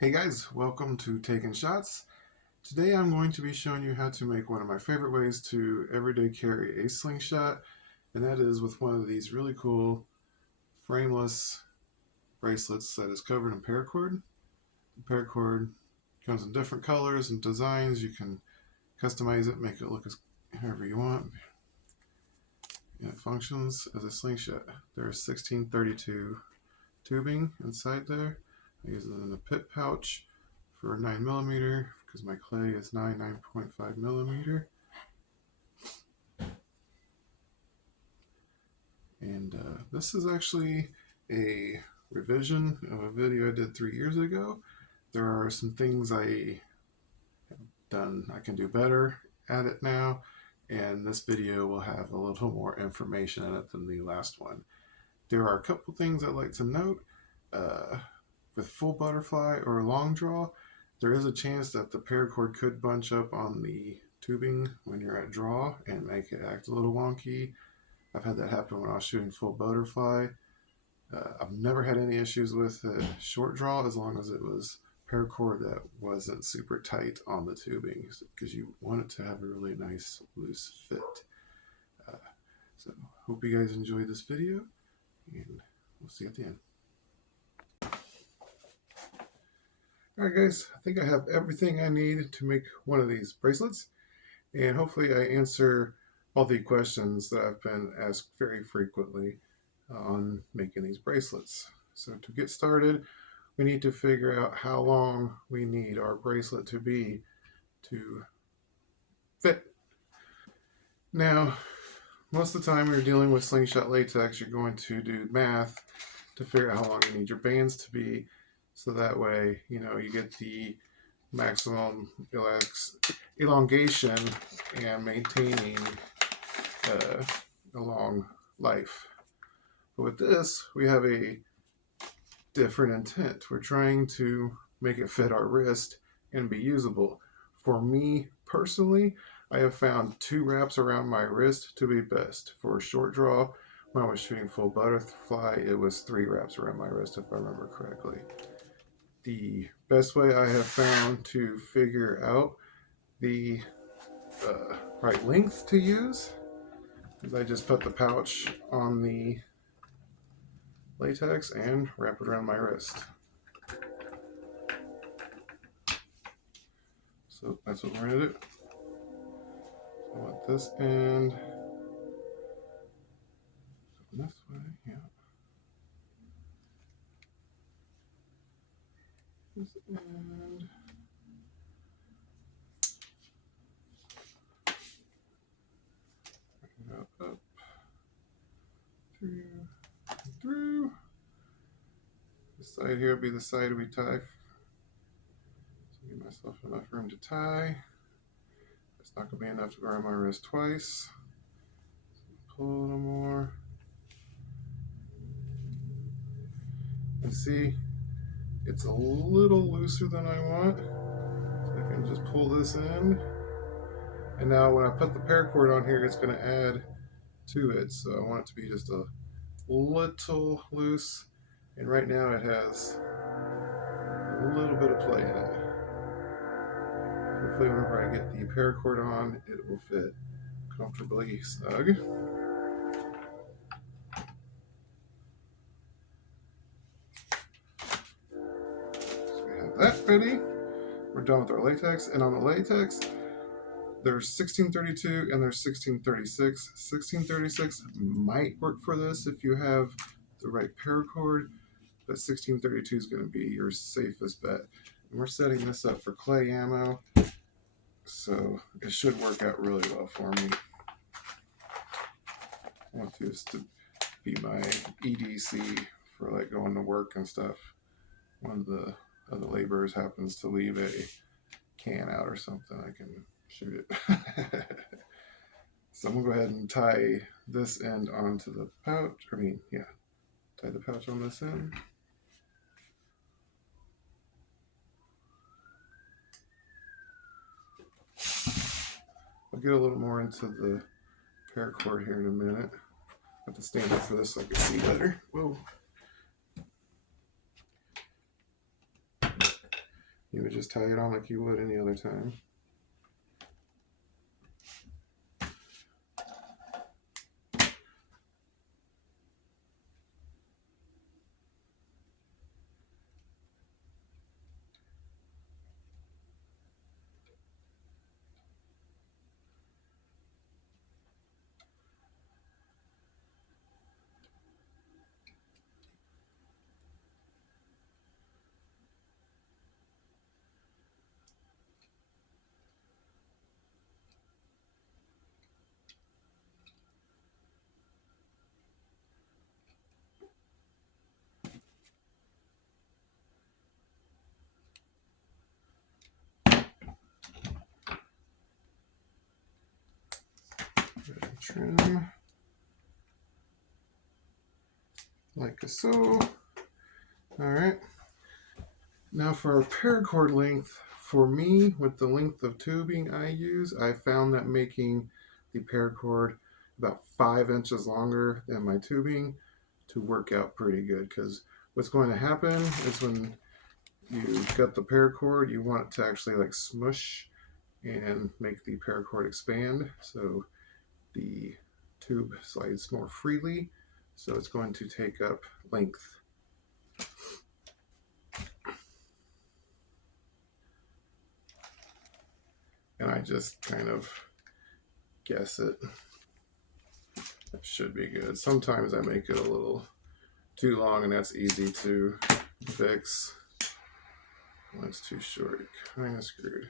Hey guys, welcome to Taking Shots. Today I'm going to be showing you how to make one of my favorite ways to everyday carry a slingshot, and that is with one of these really cool frameless bracelets that is covered in paracord. The paracord comes in different colors and designs. You can customize it, make it look as however you want, and it functions as a slingshot. There's 1632 tubing inside there. I use it in the pit pouch for 9mm because my clay is 9.5mm. And this is actually a revision of a video I did 3 years ago. There are some things I have done, I can do better at it now, and this video will have a little more information in it than the last one. There are a couple things I'd like to note. With full butterfly or long draw, there is a chance that the paracord could bunch up on the tubing when you're at draw and make it act a little wonky. I've had that happen when I was shooting full butterfly. I've never had any issues with short draw as long as it was paracord that wasn't super tight on the tubing, because you want it to have a really nice loose fit. So hope you guys enjoyed this video, and we'll see you at the end. Alright guys, I think I have everything I need to make one of these bracelets, and hopefully I answer all the questions that I've been asked very frequently on making these bracelets. So to get started, we need to figure out how long we need our bracelet to be to fit. Now, most of the time when you're dealing with slingshot latex, you're going to do math to figure out how long you need your bands to be. So that way, you get the maximum elongation and maintaining a long life. But with this, we have a different intent. We're trying to make it fit our wrist and be usable. For me personally, I have found 2 wraps around my wrist to be best. For a short draw, when I was shooting full butterfly, it was 3 wraps around my wrist if I remember correctly. The best way I have found to figure out the right length to use is I just put the pouch on the latex and wrap it around my wrist. So that's what we're going to do. I want this end this way, yeah. This end. Up, through. This side here will be the side we tie. So give myself enough room to tie. It's not going to be enough to go around my wrist twice. So pull a little more. And see, it's a little looser than I want. So I can just pull this in. And now when I put the paracord on here, it's going to add to it. So I want it to be just a little loose. And right now it has a little bit of play in it. Hopefully whenever I get the paracord on, it will fit comfortably snug. So we have that ready. We're done with our latex. And on the latex, there's 1632 and there's 1636. 1636 might work for this if you have the right paracord, but 1632 is going to be your safest bet. And we're setting this up for clay ammo, so it should work out really well for me. I want this to be my EDC for like going to work and stuff. One of the other laborers happens to leave a can out or something, I can shoot it. So I'm gonna go ahead and tie this end onto the pouch. Tie the pouch on this end. I'll get a little more into the paracord here in a minute. I have to stand up for this so I can see better. Whoa. You would just tie it on like you would any other time. Trim like so. All right. Now for our paracord length, for me, with the length of tubing I use, I found that making the paracord about 5 inches longer than my tubing to work out pretty good. Because what's going to happen is when you got the paracord, you want it to actually like smush and make the paracord expand. So the tube slides more freely. So it's going to take up length. And I just kind of guess it. That should be good. Sometimes I make it a little too long, and that's easy to fix. When it's too short, you're kind of screwed.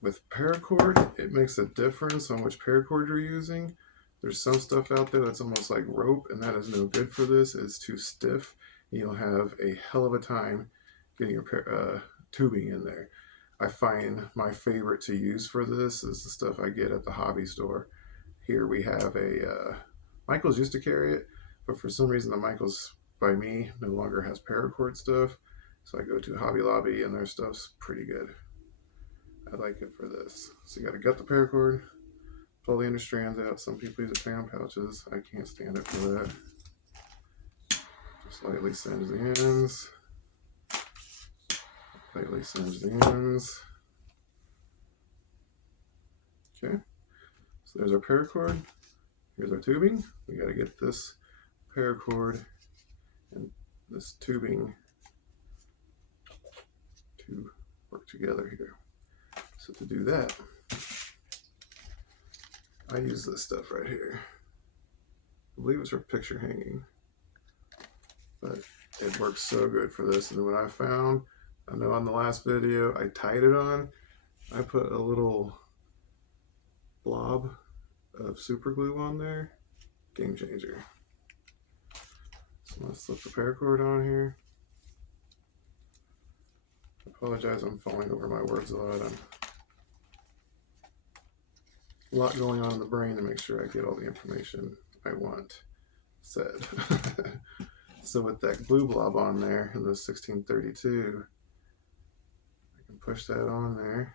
With paracord, it makes a difference on which paracord you're using. There's some stuff out there that's almost like rope, and that is no good for this. It's too stiff, and you'll have a hell of a time getting your tubing in there. I find my favorite to use for this is the stuff I get at the hobby store. Here we have a Michaels used to carry it, but for some reason the Michaels by me no longer has paracord stuff. So I go to Hobby Lobby and their stuff's pretty good. I like it for this. So you got to gut the paracord, pull the inner strands out. Some people use it fan pouches. I can't stand it for that. Just lightly singe the ends. Lightly singe the ends. Okay. So there's our paracord. Here's our tubing. We got to get this paracord and this tubing to work together here. So to do that, I use this stuff right here. I believe it's for picture hanging, but it works so good for this. And then what I found, I know on the last video I tied it on, I put a little blob of super glue on there. Game changer. So let's slip the paracord on here. I apologize, I'm falling over my words a lot. A lot going on in the brain to make sure I get all the information I want said. So with that glue blob on there in the 1632, I can push that on there.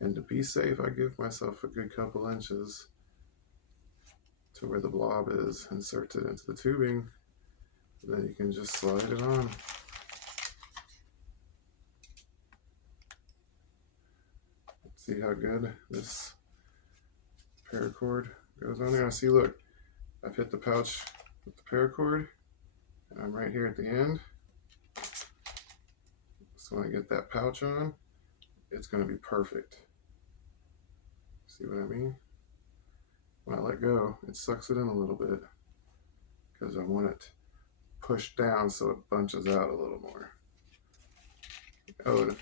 And to be safe, I give myself a good couple inches to where the blob is, insert it into the tubing, and then you can just slide it on. See how good this paracord goes on there. I see, look, I've hit the pouch with the paracord, and I'm right here at the end. So when I get that pouch on, it's going to be perfect. See what I mean? When I let go, it sucks it in a little bit because I want it pushed down so it bunches out a little more. Oh, and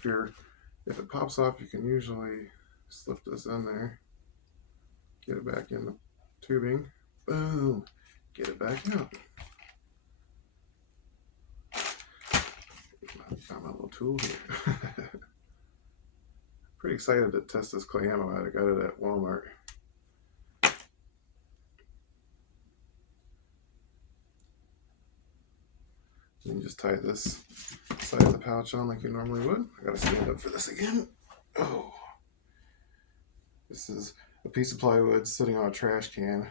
if it pops off, you can usually slip this in there, get it back in the tubing, boom, get it back out. Got my little tool here. Pretty excited to test this clay ammo out. I got it at Walmart. You just tie this side of the pouch on like you normally would. I gotta stand up for this again. Oh. This is a piece of plywood sitting on a trash can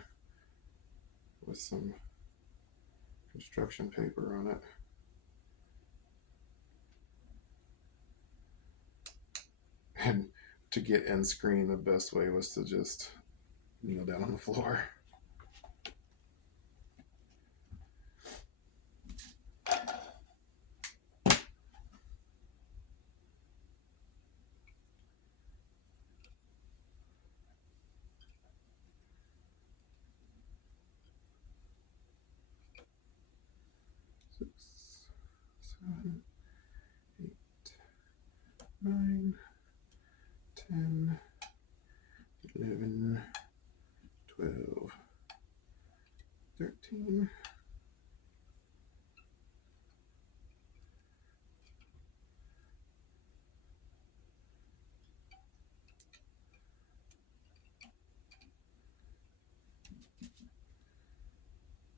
with some construction paper on it. And to get end screen, the best way was to just kneel down on the floor. Six, 7, 8, 9, 10, 11, 12, 13.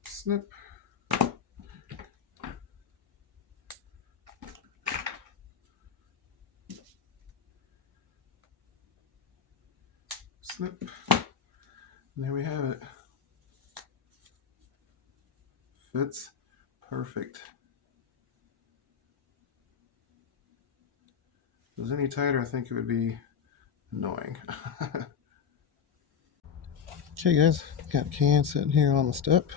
Snip. Snip. And there we have it. Fits perfect. If it was any tighter, I think it would be annoying. Okay guys, got can sitting here on the step.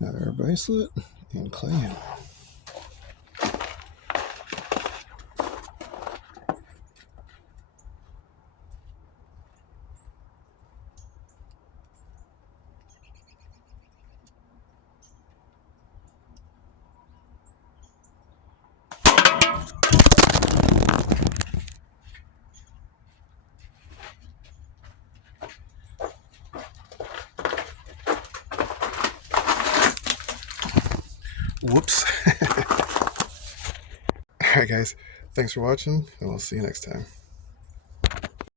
Got our bracelet and clam. Whoops. Alright guys, thanks for watching, and we'll see you next time.